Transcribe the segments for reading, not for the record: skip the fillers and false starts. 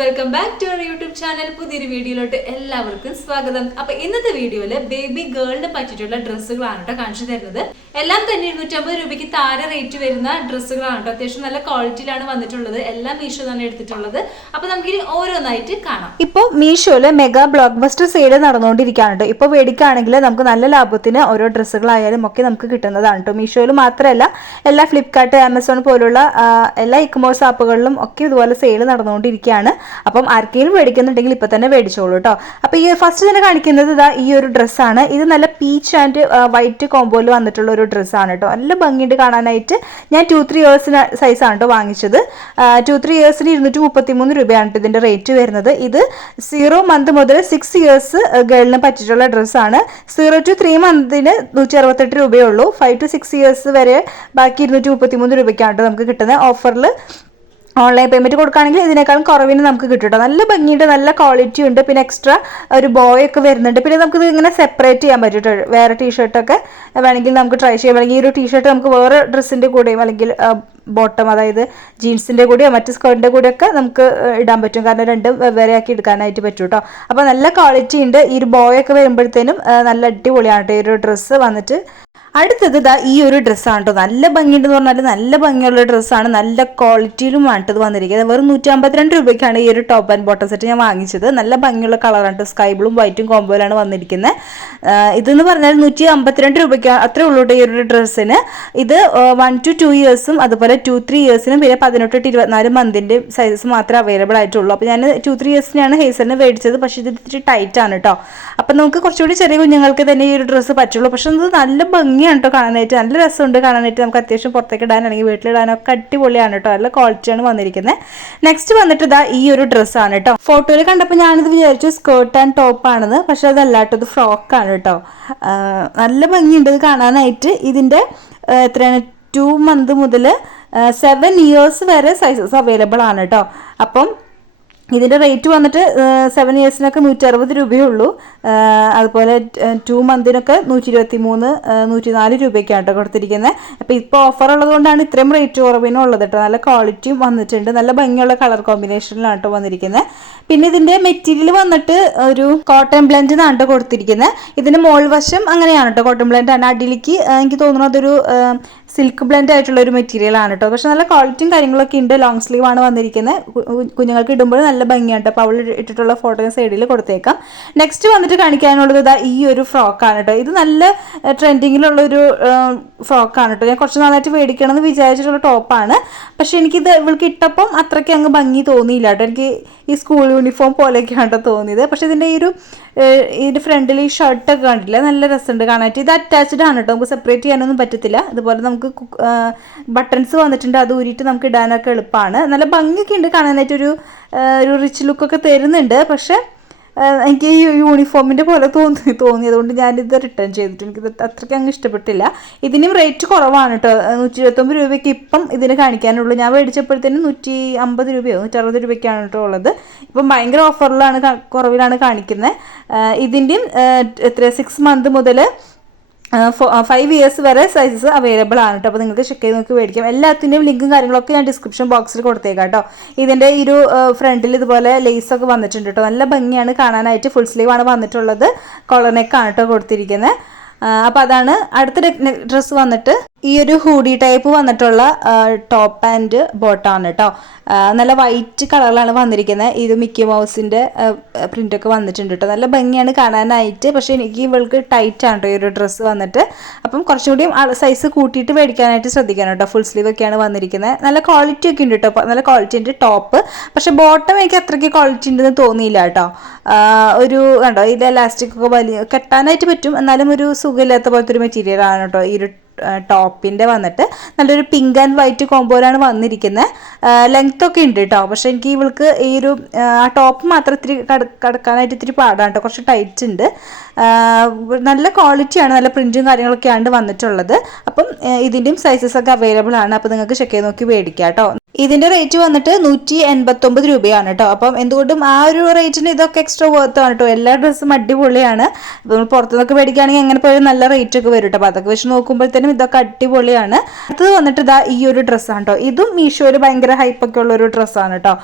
Welcome back to our YouTube channel. പുതിയൊരു വീഡിയോയിലോട്ട് എല്ലാവർക്കും സ്വാഗതം. അപ്പൊ ഇന്നത്തെ വീഡിയോയില് ബേബി ഗേളിന് പറ്റിയിട്ടുള്ള ഡ്രസ്സുകളാണ് കേട്ടോ കാണിച്ചു തരുന്നത്. എല്ലാം തന്നെ 250 രൂപയ്ക്ക് താഴെ റേറ്റ് വരുന്ന ഡ്രസ്സുകളാണ് കേട്ടോ. അത്യാവശ്യം നല്ല ക്വാളിറ്റിയിലാണ് വന്നിട്ടുള്ളത്. എല്ലാം മീഷോ തന്നെ എടുത്തിട്ടുള്ളത്. അപ്പൊ നമുക്ക് ഇനി ഓരോന്നായിട്ട് കാണാം. ഇപ്പോൾ മീഷോയില് മെഗാ ബ്ലോക്ക് ബസ്റ്റർ സെയിൽ നടന്നുകൊണ്ടിരിക്കുകയാണ് കേട്ടോ. ഇപ്പോൾ മേടിക്കുകയാണെങ്കിൽ നമുക്ക് നല്ല ലാഭത്തിന് ഓരോ ഡ്രസ്സുകളായാലും ഒക്കെ നമുക്ക് കിട്ടുന്നതാണ് കേട്ടോ. മീഷോയിൽ മാത്രമല്ല, എല്ലാ ഫ്ലിപ്കാർട്ട്, ആമസോൺ പോലുള്ള എല്ലാ ഇ-കൊമേഴ്സ് ആപ്പുകളിലും ഒക്കെ ഇതുപോലെ സെയിൽ നടന്നുകൊണ്ടിരിക്കുകയാണ്. അപ്പം ആർക്കെങ്കിലും മേടിക്കുന്നുണ്ടെങ്കിൽ ഇപ്പം തന്നെ മേടിച്ചോളൂ കേട്ടോ. അപ്പോൾ ഈ ഫസ്റ്റ് തന്നെ കാണിക്കുന്നത് ഇതാ ഈ ഒരു ഡ്രസ്സാണ്. ഇത് നല്ല പീച്ച് ആൻഡ് വൈറ്റ് കോമ്പോയിൽ വന്നിട്ടുള്ള ഒരു ഡ്രസ്സാണ് കേട്ടോ. നല്ല ഭംഗിയുണ്ട് കാണാനായിട്ട്. ഞാൻ 2-3 ഇയേഴ്സിന് സൈസാണ് കേട്ടോ വാങ്ങിച്ചത്. 2-3 ഇയേഴ്സിന് 233 രൂപയാണ് കേട്ടോ ഇതിൻ്റെ റേറ്റ് വരുന്നത്. ഇത് 0 മന്ത് മുതൽ 6 ഇയേഴ്സ് ഗേളിന് പറ്റിയിട്ടുള്ള ഡ്രസ്സാണ്. 0 to 3 മന്തിന് 168 രൂപയേ ഉള്ളൂ. 5 to 6 ഇയേഴ്സ് വരെ ബാക്കി 233 രൂപയ്ക്കാണ് കേട്ടോ നമുക്ക് കിട്ടുന്നത്. ഓഫറിൽ ഓൺലൈൻ പേയ്മെൻറ്റ് കൊടുക്കുകയാണെങ്കിൽ ഇതിനേക്കാളും കുറവിന് നമുക്ക് കിട്ടും കേട്ടോ. നല്ല ഭംഗിയുണ്ട്, നല്ല ക്വാളിറ്റി ഉണ്ട്. പിന്നെ എക്സ്ട്രാ ഒരു ബോയൊക്കെ വരുന്നുണ്ട്. പിന്നെ നമുക്കിത് ഇങ്ങനെ സെപ്പറേറ്റ് ചെയ്യാൻ പറ്റും കേട്ടോ. വേറെ ടീഷർട്ടൊക്കെ വേണമെങ്കിൽ നമുക്ക് ട്രൈ ചെയ്യാം. അല്ലെങ്കിൽ ഈ ഒരു ടീഷർട്ട് നമുക്ക് വേറെ ഡ്രസ്സിൻ്റെ കൂടെയും അല്ലെങ്കിൽ ബോട്ടം, അതായത് ജീൻസിൻ്റെ കൂടെയോ മറ്റ് സ്കേർട്ടിൻ്റെ കൂടെയൊക്കെ നമുക്ക് ഇടാൻ പറ്റും. കാരണം രണ്ടും വെവ്വേറെ ആക്കി എടുക്കാനായിട്ട് പറ്റും കേട്ടോ. അപ്പോൾ നല്ല ക്വാളിറ്റി ഉണ്ട്. ഈ ഒരു ബോയൊക്കെ വരുമ്പോഴത്തേനും നല്ല അടിപൊളിയാണ് കേട്ടോ ഈ ഒരു ഡ്രസ്സ് വന്നിട്ട്. അടുത്തത് ഇതാ ഈ ഒരു ഡ്രസ്സാണ് കേട്ടോ. നല്ല ഭംഗിയുണ്ടെന്ന് പറഞ്ഞാൽ നല്ല ഭംഗിയുള്ള ഡ്രസ്സാണ്. നല്ല ക്വാളിറ്റിയിലുമാണ് ഇത് വന്നിരിക്കുന്നത്. വെറും 152 രൂപയ്ക്കാണ് ഈ ഒരു ടോപ്പ് ആൻഡ് ബോട്ടം സെറ്റ് ഞാൻ വാങ്ങിച്ചത്. നല്ല ഭംഗിയുള്ള കളറാണ് കേട്ടോ. സ്കൈ ബ്ലൂം വൈറ്റും കോമ്പോയിലാണ് വന്നിരിക്കുന്നത്. ഇതെന്ന് പറഞ്ഞാൽ 152 രൂപയ്ക്ക് അത്രേ ഉള്ളൂ കേട്ടോ ഈ ഒരു ഡ്രസ്സിന്. ഇത് 1 to 2 ഇയേഴ്സും അതുപോലെ 2-3 ഇയേഴ്സിനും പിന്നെ 18 to 24 മന്തിൻ്റെ സൈസസ് മാത്രമേ അവൈലബിൾ ആയിട്ടുള്ളൂ. അപ്പോൾ ഞാൻ 2-3 ഇയേഴ്സിനാണ് ഹേസലിന് മേടിച്ചത്. പക്ഷേ ഇത് ഇത്തിരി ടൈറ്റ് ആണ് കേട്ടോ. അപ്പം നമുക്ക് കുറച്ചുകൂടി ചെറിയ കുഞ്ഞുങ്ങൾക്ക് തന്നെ ഈ ഒരു ഡ്രസ്സ് പറ്റുള്ളൂ. പക്ഷെ ഇത് നല്ല ഭംഗിയാണ് കേട്ടോ കാണാനായിട്ട്. നല്ല രസമുണ്ട് കാണാനായിട്ട്. നമുക്ക് അത്യാവശ്യം പുറത്തേക്ക് ഇടാൻ അല്ലെങ്കിൽ വീട്ടിലിടാനൊക്കെ അടിപൊളിയാണ് കേട്ടോ. നല്ല ക്വാളിറ്റിയാണ് വന്നിരിക്കുന്നത്. നെക്സ്റ്റ് വന്നിട്ട് ഇതാ ഈ ഒരു ഡ്രസ്സാണ് കേട്ടോ. ഫോട്ടോയിൽ കണ്ടപ്പോൾ ഞാനിത് വിചാരിച്ചു സ്കേർട്ട് ആൻഡ് ടോപ്പ് ആണെന്ന്. പക്ഷെ അതല്ല കേട്ടോ, ഇത് ഫ്രോക്കാണ് കേട്ടോ. നല്ല ഭംഗിയുണ്ട് ഇത് കാണാനായിട്ട്. ഇതിൻ്റെ എത്രയാണ് 2 മന്ത് മുതൽ 7 ഇയേഴ്സ് വരെ സൈസസ് അവൈലബിൾ ആണ് കേട്ടോ. അപ്പം ഇതിൻ്റെ റേറ്റ് വന്നിട്ട് 7 ഇയേഴ്സിനൊക്കെ 160 രൂപയേ ഉള്ളൂ. അതുപോലെ 2 മന്തിനൊക്കെ 123, 104 രൂപയ്ക്കാണ് കേട്ടോ കൊടുത്തിരിക്കുന്നത്. അപ്പോൾ ഇപ്പോൾ ഓഫർ ഉള്ളത് കൊണ്ടാണ് ഇത്രയും റേറ്റ് കുറവിനുള്ളത് കേട്ടോ. നല്ല ക്വാളിറ്റിയും വന്നിട്ടുണ്ട്. നല്ല ഭംഗിയുള്ള കളർ കോമ്പിനേഷനിലാണ് കേട്ടോ വന്നിരിക്കുന്നത്. പിന്നെ ഇതിൻ്റെ മെറ്റീരിയൽ വന്നിട്ട് ഒരു കോട്ടൺ ബ്ലെൻഡ് എന്നാണ് കേട്ടോ കൊടുത്തിരിക്കുന്നത്. ഇതിൻ്റെ മോൾ വശം അങ്ങനെയാണ് കേട്ടോ, കോട്ടൺ ബ്ലെൻഡ് ആണ്. അടിയിലേക്ക് എനിക്ക് തോന്നുന്നു അതൊരു സിൽക്ക് ബ്ലെൻഡ് ആയിട്ടുള്ള ഒരു മെറ്റീരിയൽ ആണ് കേട്ടോ. പക്ഷെ നല്ല ക്വാളിറ്റിയും കാര്യങ്ങളൊക്കെ ഉണ്ട്. ലോങ് സ്ലീവ് ആണ് വന്നിരിക്കുന്നത്. കുഞ്ഞുങ്ങൾക്ക് ഇടുമ്പോൾ നല്ല ഭംഗിയാണ് കേട്ടോ. അപ്പോൾ അവൾ ഇട്ടിട്ടുള്ള ഫോട്ടോ സൈഡിൽ കൊടുത്തേക്കാം. നെക്സ്റ്റ് വന്നിട്ട് കാണിക്കാനുള്ളത് ഇതാ ഈ ഒരു ഫ്രോക്കാണ് കേട്ടോ. ഇത് നല്ല ട്രെൻഡിങ്ങിലുള്ളൊരു ഫ്രോക്കാണ് കേട്ടോ. ഞാൻ കുറച്ച് നാളായിട്ട് മേടിക്കണമെന്ന് വിചാരിച്ചിട്ടുള്ള ടോപ്പാണ്. പക്ഷെ എനിക്കിത് ഇവൾക്ക് ഇട്ടപ്പം അത്രയ്ക്ക് അങ്ങ് ഭംഗി തോന്നിയില്ല കേട്ടോ. എനിക്ക് ഈ സ്കൂൾ യൂണിഫോം പോലെയൊക്കെയാണ് കേട്ടോ തോന്നിയത്. പക്ഷെ ഇതിൻ്റെ ഇതിൻ്റെ ഫ്രണ്ടിൽ ഈ ഷർട്ടൊക്കെ കണ്ടില്ല, നല്ല രസമുണ്ട് കാണാനായിട്ട്. ഇത് അറ്റാച്ച്ഡ് ആണ് കേട്ടോ. നമുക്ക് സെപ്പറേറ്റ് ചെയ്യാനൊന്നും പറ്റത്തില്ല. അതുപോലെ നമുക്ക് ബട്ടൺസ് വന്നിട്ടുണ്ട്. അത് ഊരിയിട്ട് നമുക്ക് ഇടാനൊക്കെ എളുപ്പമാണ്. നല്ല ഭംഗിയൊക്കെ ഉണ്ട് കാണാനായിട്ട്. ഒരു റിച്ച് ലുക്കൊക്കെ തരുന്നുണ്ട്. പക്ഷെ എനിക്ക് ഈ യൂണിഫോമിൻ്റെ പോലെ തോന്നിയതുകൊണ്ട് ഞാനിത് റിട്ടേൺ ചെയ്തിട്ട് എനിക്കിത് അത്രയ്ക്ക് അങ്ങ് ഇഷ്ടപ്പെട്ടില്ല. ഇതിനും റേറ്റ് കുറവാണ് കേട്ടോ. 129 രൂപയ്ക്ക് ഇപ്പം ഇതിന് കാണിക്കാനുള്ളൂ. ഞാൻ മേടിച്ചപ്പോഴത്തേനും 150 രൂപയോ 160 രൂപയ്ക്കാണ് കേട്ടോ ഉള്ളത്. ഇപ്പം ഭയങ്കര ഓഫറിലാണ്, കുറവിലാണ് കാണിക്കുന്നത്. ഇതിൻ്റെയും 6 മന്ത് മുതൽ 5 ഇയേഴ്സ് വരെ സൈസസ് അവൈലബിൾ ആണ് കേട്ടോ. അപ്പോൾ നിങ്ങൾക്ക് ചെക്ക് ചെയ്ത് നോക്കി മേടിക്കാം. എല്ലാത്തിൻ്റെയും ലിങ്കും കാര്യങ്ങളൊക്കെ ഞാൻ ഡിസ്ക്രിപ്ഷൻ ബോക്സിൽ കൊടുത്തേക്കാം കേട്ടോ. ഇതിൻ്റെ ഈ ഒരു ഫ്രണ്ടിൽ ഇതുപോലെ ലേസൊക്കെ വന്നിട്ടുണ്ട് കേട്ടോ. നല്ല ഭംഗിയാണ് കാണാനായിട്ട്. ഫുൾ സ്ലീവ് ആണ് വന്നിട്ടുള്ളത്. കോളർ നെക്കാണ് കേട്ടോ കൊടുത്തിരിക്കുന്നത്. അപ്പോൾ അതാണ് അടുത്ത ഡ്രസ്സ് വന്നിട്ട് ഈ ഒരു ഹൂഡി ടൈപ്പ് വന്നിട്ടുള്ള ടോപ്പ് ആൻഡ് ബോട്ടാണ് കേട്ടോ. നല്ല വൈറ്റ് കളറിലാണ് വന്നിരിക്കുന്നത്. ഇത് മിക്കി മൗസിൻ്റെ പ്രിൻ്റൊക്കെ വന്നിട്ടുണ്ട് കേട്ടോ. നല്ല ഭംഗിയാണ് കാണാനായിട്ട്. പക്ഷേ എനിക്ക് ഇവൾക്ക് ടൈറ്റ് ആണ് കേട്ടോ ഈ ഒരു ഡ്രസ്സ് വന്നിട്ട്. അപ്പം കുറച്ചുകൂടി സൈസ് കൂട്ടിയിട്ട് മേടിക്കാനായിട്ട് ശ്രദ്ധിക്കണം കേട്ടോ. ഫുൾ സ്ലീവ് ഒക്കെയാണ് വന്നിരിക്കുന്നത്. നല്ല ക്വാളിറ്റി ഒക്കെ ഉണ്ട് കേട്ടോ. നല്ല ക്വാളിറ്റി ഉണ്ട് ടോപ്പ്. പക്ഷേ ബോട്ടം എനിക്ക് അത്രയ്ക്ക് ക്വാളിറ്റി ഉണ്ടെന്ന് തോന്നിയില്ല കേട്ടോ. ഒരു കണ്ടോ, ഇത് എലാസ്റ്റിക് ഒക്കെ വലിയ കെട്ടാനായിട്ട് പറ്റും. എന്നാലും ഒരു സുഖമില്ലാത്ത പോലത്തെ ഒരു മെറ്റീരിയലാണ് കേട്ടോ ഈ ഒരു ടോപ്പിൻ്റെ വന്നിട്ട്. നല്ലൊരു പിങ്ക് ആൻഡ് വൈറ്റ് കോമ്പോയിലാണ് വന്നിരിക്കുന്നത്. ലെങ്ത് ഒക്കെ ഉണ്ട് കേട്ടോ. പക്ഷെ എനിക്ക് ഇവൾക്ക് ഈ ഒരു ടോപ്പ് മാത്രം ഇത്തിരി കടക്കാനായിട്ട് ഇത്തിരി പാടാണ് കേട്ടോ. കുറച്ച് ടൈറ്റ് ഉണ്ട്. നല്ല ക്വാളിറ്റിയാണ്. നല്ല പ്രിൻറ്റും കാര്യങ്ങളൊക്കെയാണ് വന്നിട്ടുള്ളത്. അപ്പം ഇതിൻ്റെയും സൈസസ് ഒക്കെ അവൈലബിൾ ആണ്. അപ്പോൾ നിങ്ങൾക്ക് ചെക്ക് ചെയ്ത് നോക്കി മേടിക്കാം കേട്ടോ. ഇതിന്റെ റേറ്റ് വന്നിട്ട് 189 രൂപയാണ് കേട്ടോ. അപ്പം എന്തുകൊണ്ടും ആ ഒരു റേറ്റിന് ഇതൊക്കെ എക്സ്ട്രാ വർത്ത് ആണ് കേട്ടോ. എല്ലാ ഡ്രസ്സും അടിപൊളിയാണ്. നമ്മൾ പുറത്തുനിന്നൊക്കെ മേടിക്കുകയാണെങ്കിൽ എങ്ങനെ പോയാലും നല്ല റേറ്റ് ഒക്കെ വരും കേട്ടോ. അപ്പോൾ അതൊക്കെ വെച്ച് നോക്കുമ്പോഴത്തേനും ഇതൊക്കെ അടിപൊളിയാണ്. അടുത്തത് വന്നിട്ട് ഇതാ ഈ ഒരു ഡ്രസ്സാണ് കേട്ടോ. ഇതും മീഷോയിൽ ഭയങ്കര ഹൈപ്പൊക്കെ ഉള്ള ഒരു ഡ്രസ്സാണ് കേട്ടോ.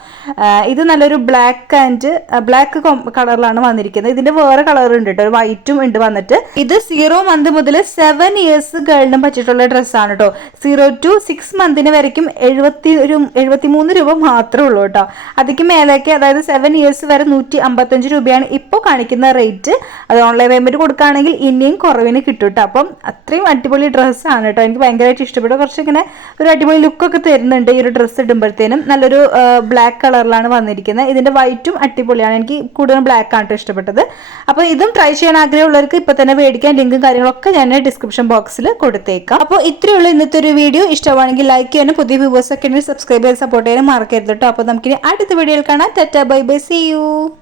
ഇത് നല്ലൊരു ബ്ലാക്ക് കളറിലാണ് വന്നിരിക്കുന്നത്. ഇതിന്റെ വേറെ കളർ ഉണ്ട് കേട്ടോ, ഒരു വൈറ്റും ഉണ്ട് വന്നിട്ട്. ഇത് 0 മന്ത് മുതൽ 7 ഇയേഴ്സ് ഗേളിനും പറ്റിയിട്ടുള്ള ഡ്രസ്സാണ് കേട്ടോ. 0 to 6 മന്തിന് വരയ്ക്കും 73 രൂപ മാത്രമേ ഉള്ളൂ കേട്ടോ. അതിക്ക് മേലേക്ക്, അതായത് 7 ഇയേഴ്സ് വരെ 155 രൂപയാണ് ഇപ്പോൾ കാണിക്കുന്ന റേറ്റ്. അത് ഓൺലൈൻ പേയ്മെന്റ് കൊടുക്കുകയാണെങ്കിൽ ഇനിയും കുറവിന് കിട്ടും കേട്ടോ. അപ്പം അത്രയും അടിപൊളി ഡ്രസ്സാണ് കേട്ടോ. എനിക്ക് ഭയങ്കരമായിട്ട് ഇഷ്ടപ്പെട്ടു. കുറച്ച് ഇങ്ങനെ ഒരു അടിപൊളി ലുക്കൊക്കെ തരുന്നുണ്ട് ഈ ഒരു ഡ്രസ്സ് ഇടുമ്പോഴത്തേനും. നല്ലൊരു ബ്ലാക്ക് കളറിലാണ് വന്നിരിക്കുന്നത്. ഇതിന്റെ വൈറ്റും അടിപൊളിയാണ്. എനിക്ക് കൂടുതലും ബ്ലാക്ക് ആണ് ഇഷ്ടപ്പെട്ടത്. അപ്പോൾ ഇതും ട്രൈ ചെയ്യാൻ ആഗ്രഹമുള്ളവർക്ക് ഇപ്പൊ തന്നെ മേടിക്കാൻ ലിങ്കും കാര്യങ്ങളൊക്കെ ഞാൻ ഡിസ്ക്രിപ്ഷൻ ബോക്സിൽ കൊടുത്തേക്കാം. അപ്പോൾ ഇത്രയുള്ള ഇന്നത്തെ ഒരു വീഡിയോ. ഇഷ്ടമാണെങ്കിൽ ലൈക്ക് ചെയ്യാനും പുതിയ വ്യൂവേഴ്സ് ഒക്കെ സബ്സ്ക്രൈബ് ചെയ്ത് സപ്പോർട്ട് ചെയ്യാനും മറക്കരുത് കേട്ടോ. അപ്പോൾ നമുക്കിനി അടുത്ത വീഡിയോയിൽ കാണാം. Tata bye bye, see U.